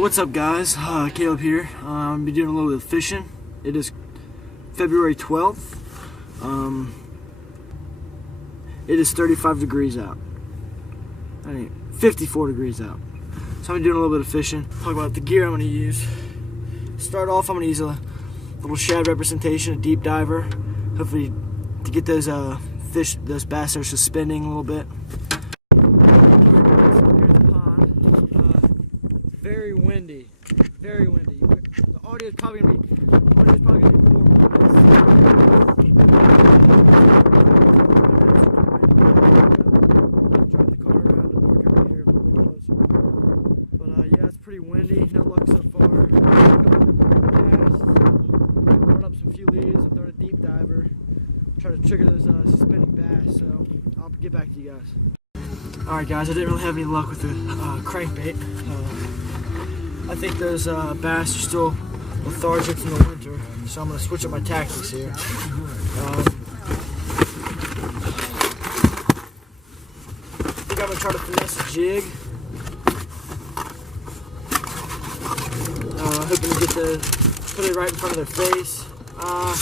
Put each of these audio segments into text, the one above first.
Alright, what's up guys? Caleb here. I'm going to be doing a little bit of fishing. It is February 12th. It is 35 degrees out. 54 degrees out. So I'm doing a little bit of fishing. Talk about the gear I'm going to use. Start off, I'm going to use a little shad representation, a deep diver. Hopefully to get those fish, those bass are suspending a little bit. Very windy, very windy. The audio is probably gonna be poor. Drive the car around and park over here a little bit closer. But yeah, it's pretty windy. No luck so far. Run up some few leaves. I'm throwing a deep diver. Try to trigger those suspending bass. So I'll get back to you guys. Alright guys, I didn't really have any luck with the crankbait. I think those bass are still lethargic from the winter, so I'm going to switch up my tactics here. I think I'm going to try to finesse a jig. Hoping to put it right in front of their face. I'm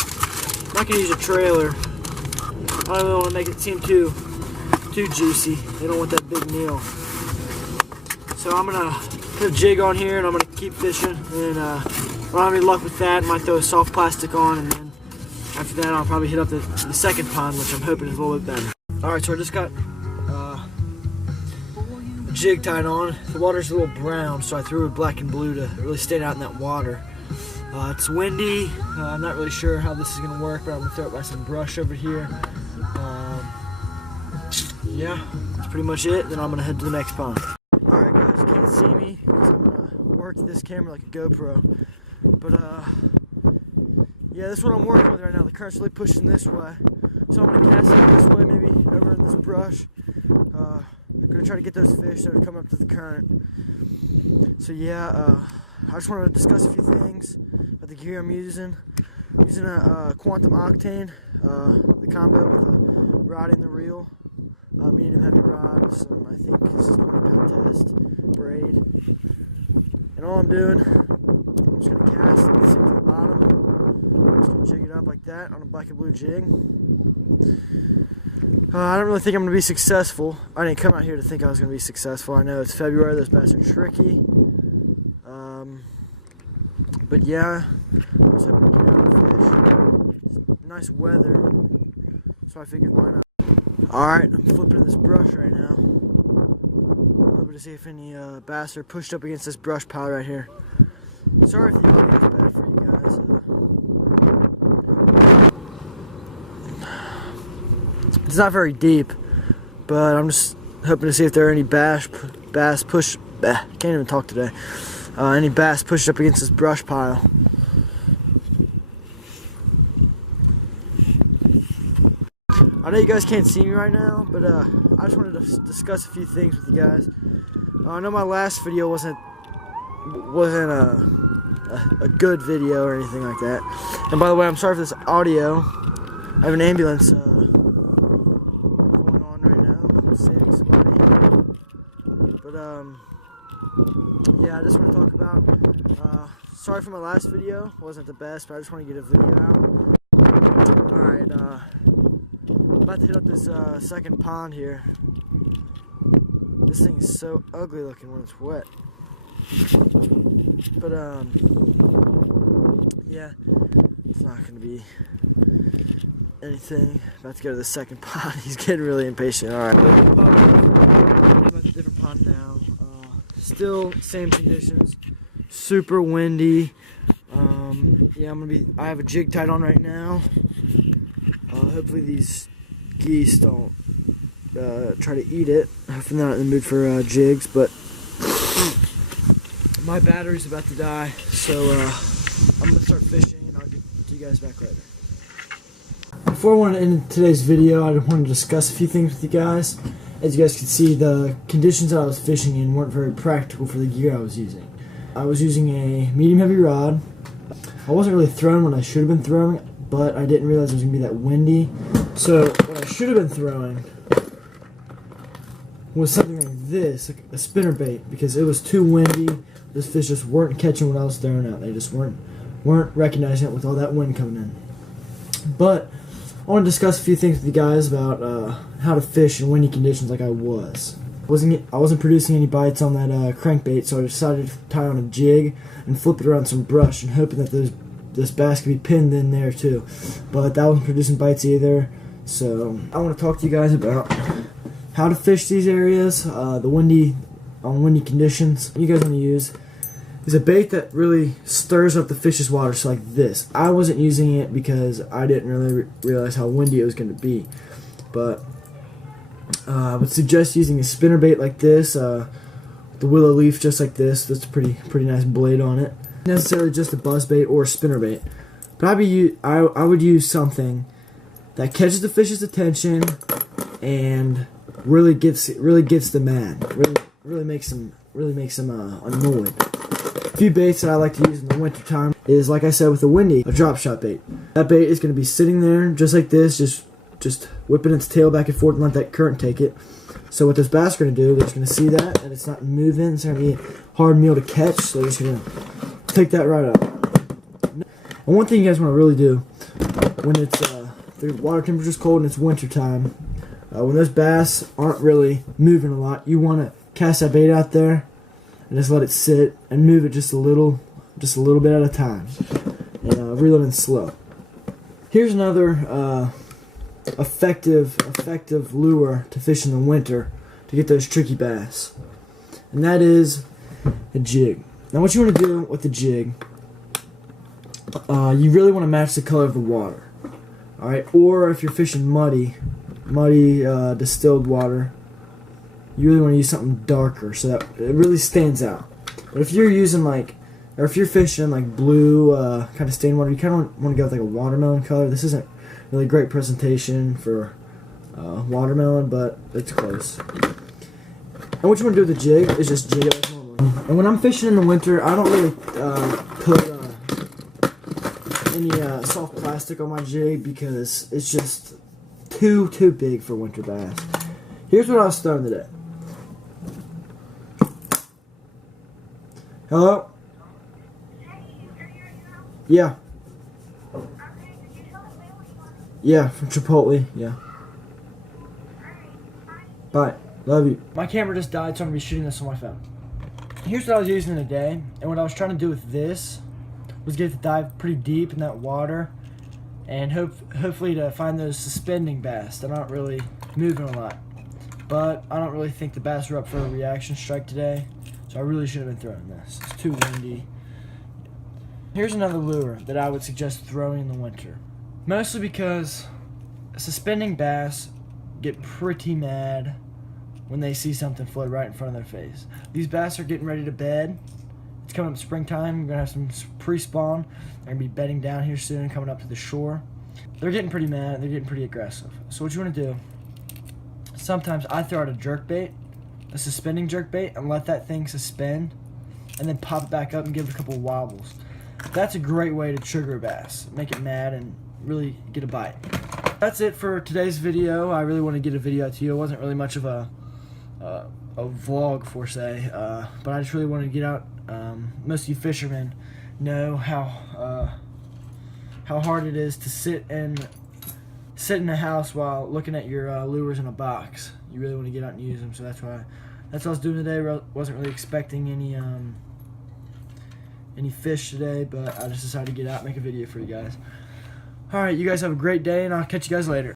not going to use a trailer. I don't really want to make it seem too juicy. They don't want that big meal. So I'm gonna put a jig on here and I'm gonna keep fishing. And I don't have any luck with that. Might throw a soft plastic on, and then after that I'll probably hit up the second pond, which I'm hoping is a little bit better. Alright, so I just got a jig tied on. The water's a little brown, so I threw a black and blue to really stand out in that water. It's windy. I'm not really sure how this is gonna work, but I'm gonna throw it by some brush over here. Yeah, that's pretty much it. Then I'm gonna head to the next pond. Alright guys, you can't see me because I'm gonna work this camera like a GoPro. But yeah, this is what I'm working with right now. The current's really pushing this way. So I'm gonna cast it this way, maybe over in this brush. I'm gonna try to get those fish that are coming up to the current. So yeah, I just want to discuss a few things about the gear I'm using. I'm using a Quantum Octane, the combo with a rod in the reel. Medium heavy rod, some, I think this is going to be a test, braid. And all I'm doing, I'm just going to cast it to the bottom. I'm just going to jig it up like that on a black and blue jig. I don't really think I'm going to be successful. I didn't come out here to think I was going to be successful. I know it's February, those bass are tricky. But yeah, I'm just hoping to get out and fish. It's nice weather, so I figured why not. Alright, I'm flipping this brush right now. Hoping to see if any bass are pushed up against this brush pile right here. Sorry if the audio is bad for you guys. It's not very deep, but I'm just hoping to see if there are any bass push. Can't even talk today. Any bass pushed up against this brush pile. I know you guys can't see me right now, but I just wanted to discuss a few things with you guys. I know my last video wasn't a good video or anything like that. And by the way, I'm sorry for this audio. I have an ambulance going on right now, saving somebody. But yeah, I just want to talk about. Sorry for my last video. It wasn't the best, but I just want to get a video out. All right. I'm about to hit up this second pond here. This thing is so ugly looking when it's wet. But yeah, it's not gonna be anything. About to go to the second pond. He's getting really impatient. All right. About the different pond now. Still same conditions. Super windy. Yeah, I have a jig tied on right now. Hopefully these geese don't try to eat it. Hopefully they're not in the mood for jigs, but my battery's about to die, so I'm gonna start fishing and I'll get to you guys back later. Before I want to end today's video, I want to discuss a few things with you guys. As you guys can see, the conditions that I was fishing in weren't very practical for the gear I was using. I was using a medium heavy rod. I wasn't really throwing when I should have been throwing, but I didn't realize it was going to be that windy. So what I should have been throwing was something like this, like a spinnerbait, because it was too windy. Those fish just weren't catching what I was throwing out. They just weren't recognizing it with all that wind coming in. But I want to discuss a few things with you guys about how to fish in windy conditions like I was. I wasn't producing any bites on that crankbait, so I decided to tie on a jig and flip it around some brush and hoping that this bass could be pinned in there too. But that wasn't producing bites either. So I want to talk to you guys about how to fish these areas, on windy conditions. What you guys want to use is a bait that really stirs up the fish's water, so like this. I wasn't using it because I didn't really realize how windy it was going to be, but I would suggest using a spinnerbait like this, the willow leaf just like this. That's a pretty nice blade on it. Not necessarily just a buzzbait or a spinnerbait, but I would use something that catches the fish's attention and really gets them mad. Really makes them annoyed. A few baits that I like to use in the winter time is, like I said, with the windy, a drop shot bait. That bait is going to be sitting there just like this, just whipping its tail back and forth and let that current take it. So what those bass are going to do, they're just going to see that and it's not moving. It's going to be a hard meal to catch, so they're just going to take that right up. And one thing you guys want to really do when it's the water temperature's cold and it's winter time, when those bass aren't really moving a lot, you want to cast that bait out there and just let it sit and move it just a little bit at a time, and reel it in slow. Here's another effective lure to fish in the winter to get those tricky bass, and that is a jig. Now what you want to do with the jig, you really want to match the color of the water, alright? Or if you're fishing muddy distilled water, you really want to use something darker so that it really stands out. But if you're using if you're fishing like blue kind of stained water, you kind of want to go with like a watermelon color. This isn't really great presentation for watermelon, but it's close. And what you want to do with the jig is just jig it like normal. And when I'm fishing in the winter, I don't really put any soft plastic on my jig because it's just too big for winter bass. Here's what I was throwing today. Hello? Yeah. Yeah, from Chipotle, yeah. Bye. Love you. My camera just died, so I'm going to be shooting this on my phone. Here's what I was using today, and what I was trying to do with this was get it to dive pretty deep in that water, and hopefully to find those suspending bass that aren't really moving a lot. But I don't really think the bass were up for a reaction strike today, so I really should have been throwing this. It's too windy. Here's another lure that I would suggest throwing in the winter. Mostly because suspending bass get pretty mad when they see something float right in front of their face. These bass are getting ready to bed. It's coming up springtime. We're going to have some pre-spawn. They're going to be bedding down here soon, coming up to the shore. They're getting pretty mad. They're getting pretty aggressive. So what you want to do, sometimes I throw out a jerkbait, a suspending jerkbait, and let that thing suspend, and then pop it back up and give it a couple of wobbles. That's a great way to trigger a bass, make it mad, and really get a bite. That's it for today's video. I really want to get a video out to you. It wasn't really much of a vlog, per se, but I just really wanted to get out. Most of you fishermen know how hard it is to sit in a house while looking at your lures in a box. You really want to get out and use them, so that's what I was doing today. Wasn't really expecting any fish today, but I just decided to get out and make a video for you guys. Alright, you guys have a great day, and I'll catch you guys later.